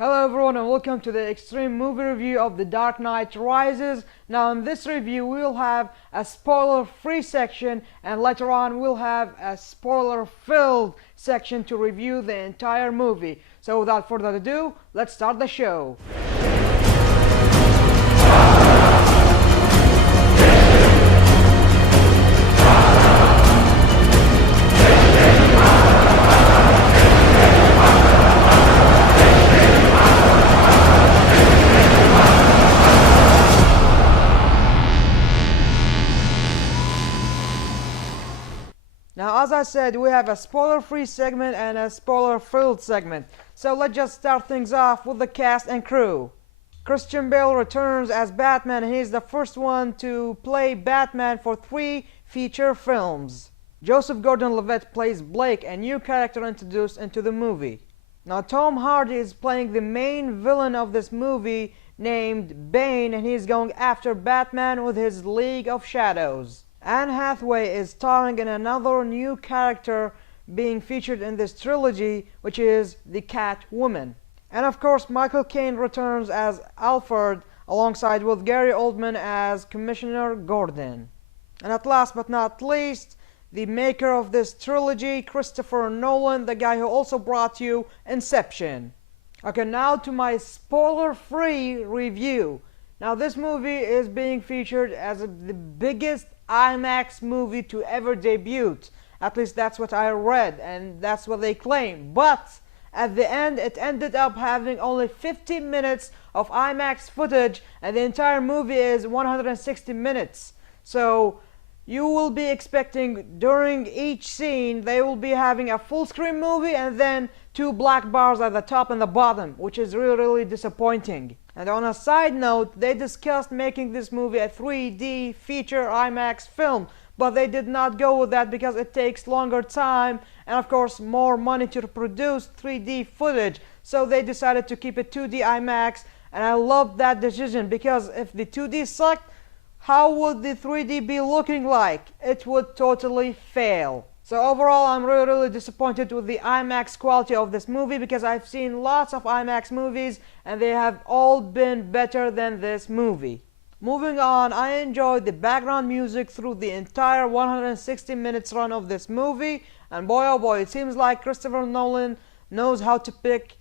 Hello everyone and welcome to the extreme movie review of The Dark Knight Rises. Now in this review we'll have a spoiler-free section and later on we'll have a spoiler-filled section to review the entire movie. So without further ado, let's start the show. Now, as I said, we have a spoiler-free segment and a spoiler-filled segment. So let's just start things off with the cast and crew. Christian Bale returns as Batman, and he's the first one to play Batman for 3 feature films. Joseph Gordon-Levitt plays Blake, a new character introduced into the movie. Now, Tom Hardy is playing the main villain of this movie named Bane, and he's going after Batman with his League of Shadows. Anne Hathaway is starring in another new character being featured in this trilogy, which is the Catwoman. And of course, Michael Caine returns as Alfred alongside with Gary Oldman as Commissioner Gordon. And at last but not least, the maker of this trilogy, Christopher Nolan, the guy who also brought you Inception. Okay, now to my spoiler-free review. Now this movie is being featured as the biggest IMAX movie to ever debut. At least that's what I read and that's what they claim. But at the end it ended up having only 50 minutes of IMAX footage and the entire movie is 160 minutes. So you will be expecting during each scene they will be having a full screen movie and then 2 black bars at the top and the bottom, which is really disappointing. And on a side note, they discussed making this movie a 3D feature IMAX film, but they did not go with that because it takes longer time and of course more money to produce 3D footage. So they decided to keep it 2D IMAX, and I love that decision because if the 2D sucked, how would the 3D be looking like? It would totally fail. So overall, I'm really disappointed with the IMAX quality of this movie because I've seen lots of IMAX movies and they have all been better than this movie. Moving on, I enjoyed the background music through the entire 160 minutes run of this movie, and boy oh boy, it seems like Christopher Nolan knows how to pick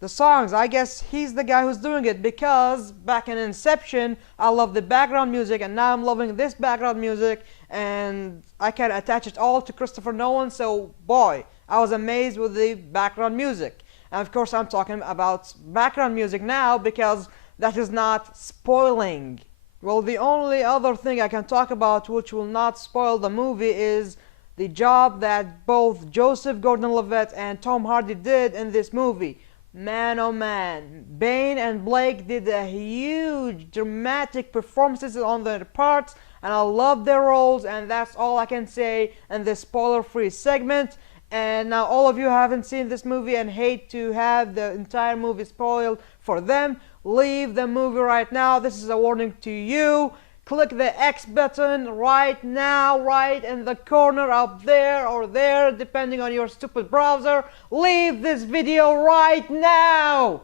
the songs. I guess he's the guy who's doing it because back in Inception, I loved the background music and now I'm loving this background music and I can attach it all to Christopher Nolan, so boy, I was amazed with the background music. And of course I'm talking about background music now because that is not spoiling. Well, the only other thing I can talk about which will not spoil the movie is the job that both Joseph Gordon-Levitt and Tom Hardy did in this movie. Man oh man, Bane and Blake did a huge dramatic performances on their parts and I love their roles, and that's all I can say in this spoiler-free segment. And now all of you who haven't seen this movie and hate to have the entire movie spoiled for them, leave the movie right now. This is a warning to you. Click the X button right now, right in the corner up there or there, depending on your stupid browser. Leave this video right now!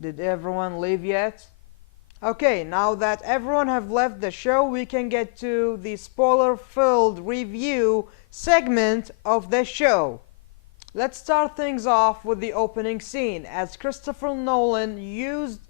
Did everyone leave yet? Okay, now that everyone have left the show, we can get to the spoiler-filled review segment of the show. Let's start things off with the opening scene, as Christopher Nolan used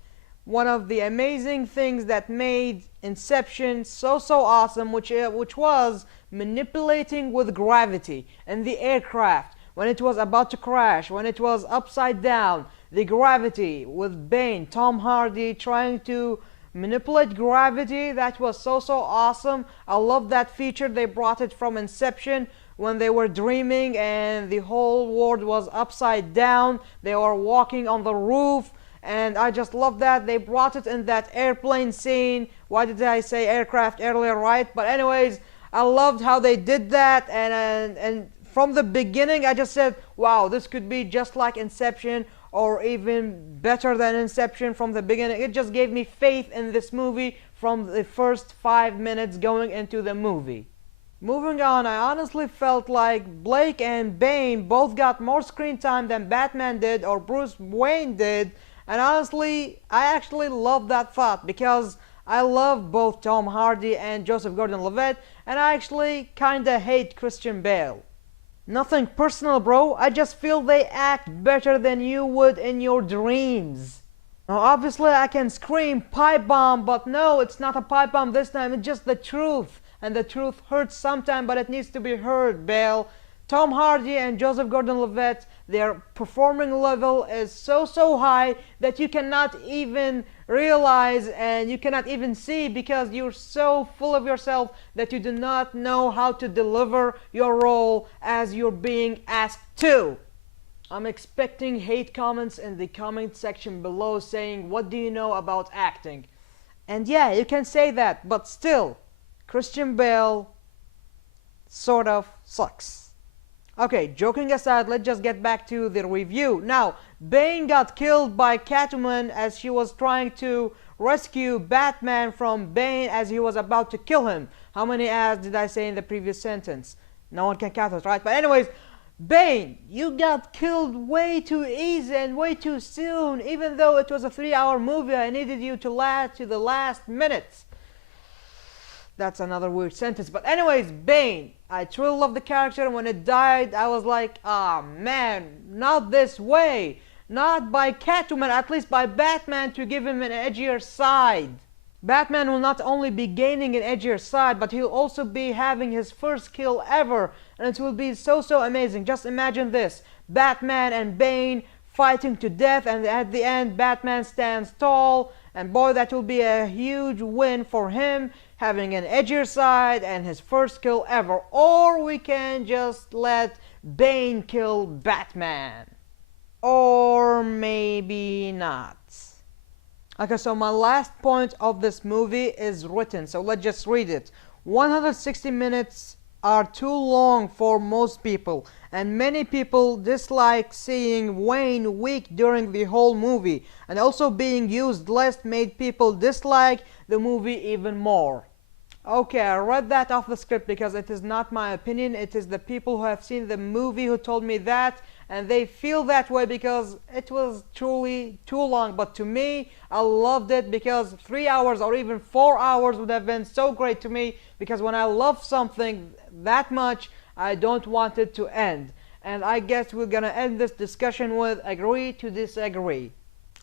one of the amazing things that made Inception so awesome, which was manipulating with gravity and the aircraft when it was about to crash, when it was upside down, the gravity with Bane, Tom Hardy trying to manipulate gravity. That was so awesome. I love that feature. They brought it from Inception when they were dreaming and the whole world was upside down. They were walking on the roof. And I just love that they brought it in that airplane scene. Why did I say aircraft earlier, right? But anyways, I loved how they did that, and from the beginning I just said, wow, this could be just like Inception or even better than Inception from the beginning. It just gave me faith in this movie from the first 5 minutes going into the movie. Moving on, I honestly felt like Blake and Bane both got more screen time than Batman did or Bruce Wayne did, and honestly, I actually love that thought because I love both Tom Hardy and Joseph Gordon-Levitt, and I actually kinda hate Christian Bale. Nothing personal, bro. I just feel they act better than you would in your dreams. Now, obviously, I can scream pipe bomb, but no, it's not a pipe bomb this time. It's just the truth. And the truth hurts sometimes, but it needs to be heard, Bale. Tom Hardy and Joseph Gordon-Levitt, their performing level is so high that you cannot even realize and you cannot even see because you're so full of yourself that you do not know how to deliver your role as you're being asked to. I'm expecting hate comments in the comment section below saying, what do you know about acting? And yeah, you can say that, but still, Christian Bale sort of sucks. Okay, joking aside, let's just get back to the review. Now, Bane got killed by Catwoman as she was trying to rescue Batman from Bane as he was about to kill him. How many as did I say in the previous sentence? No one can count it, right? But anyways, Bane, you got killed way too easy and way too soon. Even though it was a 3-hour movie, I needed you to last to the last minutes. That's another weird sentence. But anyways, Bane, I truly love the character, and when it died, I was like, ah, man, not this way. Not by Catwoman, at least by Batman to give him an edgier side. Batman will not only be gaining an edgier side, but he'll also be having his first kill ever, and it will be so amazing. Just imagine this, Batman and Bane fighting to death, and at the end, Batman stands tall, and boy, that will be a huge win for him, having an edgier side and his first kill ever. Or we can just let Bane kill Batman. Or maybe not. Okay, so my last point of this movie is written, so let's just read it. 160 minutes are too long for most people, and many people dislike seeing Wayne weak during the whole movie, and also being used less made people dislike the movie even more. Okay, I read that off the script because it is not my opinion, it is the people who have seen the movie who told me that, and they feel that way because it was truly too long. But to me, I loved it because 3 hours or even 4 hours would have been so great to me, because when I love something that much, I don't want it to end. And I guess we're gonna end this discussion with agree to disagree.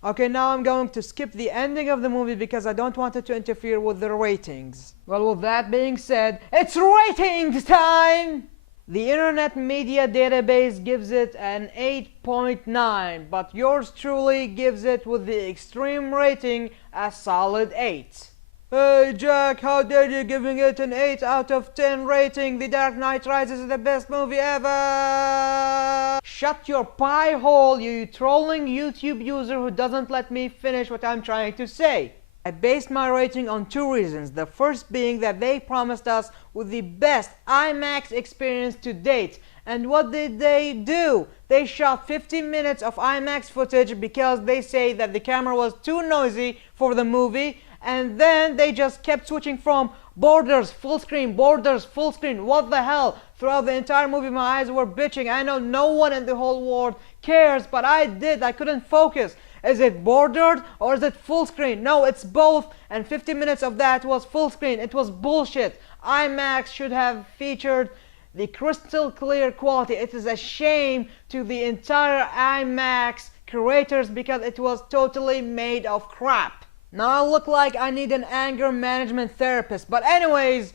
Okay, now I'm going to skip the ending of the movie because I don't want it to interfere with the ratings. Well, with that being said, it's ratings time! The Internet Media Database gives it an 8.9, but yours truly gives it with the extreme rating a solid 8. Hey Jack, how dare you giving it an 8 out of 10 rating? The Dark Knight Rises is the best movie ever! Shut your pie hole, you trolling YouTube user who doesn't let me finish what I'm trying to say. I based my rating on 2 reasons. The first being that they promised us with the best IMAX experience to date. And what did they do? They shot 50 minutes of IMAX footage because they say that the camera was too noisy for the movie. And then they just kept switching from borders, full screen, borders, full screen. What the hell? Throughout the entire movie, my eyes were bitching. I know no one in the whole world cares, but I did. I couldn't focus. Is it bordered or is it full screen? No, it's both, and 50 minutes of that was full screen. It was bullshit. IMAX should have featured the crystal clear quality. It is a shame to the entire IMAX creators because it was totally made of crap. Now I look like I need an anger management therapist, but anyways,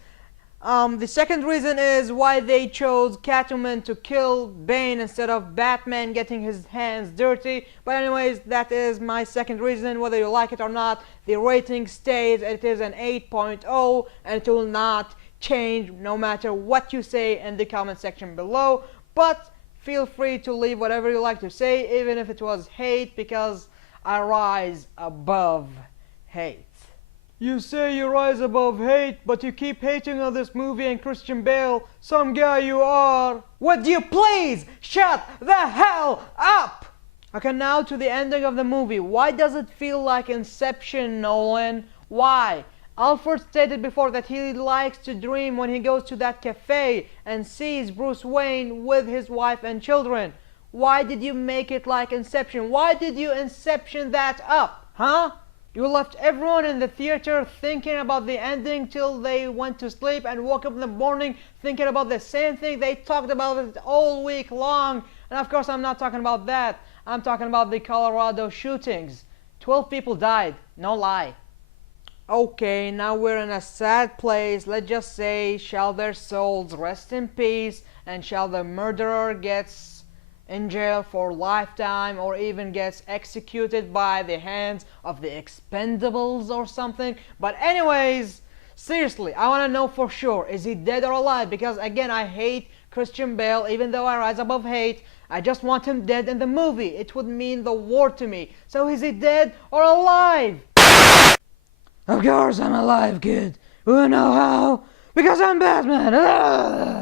the second reason is why they chose Catwoman to kill Bane instead of Batman getting his hands dirty. But anyways, that is my second reason. Whether you like it or not, the rating stays. It is an 8.0 and it will not change no matter what you say in the comment section below. But feel free to leave whatever you like to say, even if it was hate, because I rise above hate. You say you rise above hate, but you keep hating on this movie and Christian Bale. Some guy you are. Would you please shut the hell up? Okay, now to the ending of the movie. Why does it feel like Inception, Nolan? Why? Alfred stated before that he likes to dream when he goes to that cafe and sees Bruce Wayne with his wife and children. Why did you make it like Inception? Why did you Inception that up, huh? You left everyone in the theater thinking about the ending till they went to sleep and woke up in the morning thinking about the same thing. They talked about it all week long. And of course I'm not talking about that. I'm talking about the Colorado shootings. 12 people died, no lie. Okay, now we're in a sad place. Let's just say, shall their souls rest in peace, and shall the murderer gets in jail for lifetime or even gets executed by the hands of the Expendables or something. But anyways, seriously, I want to know for sure, is he dead or alive? Because again, I hate Christian Bale, even though I rise above hate. I just want him dead in the movie. It would mean the world to me. So is he dead or alive? Of course I'm alive, kid. Wanna know how? Because I'm Batman.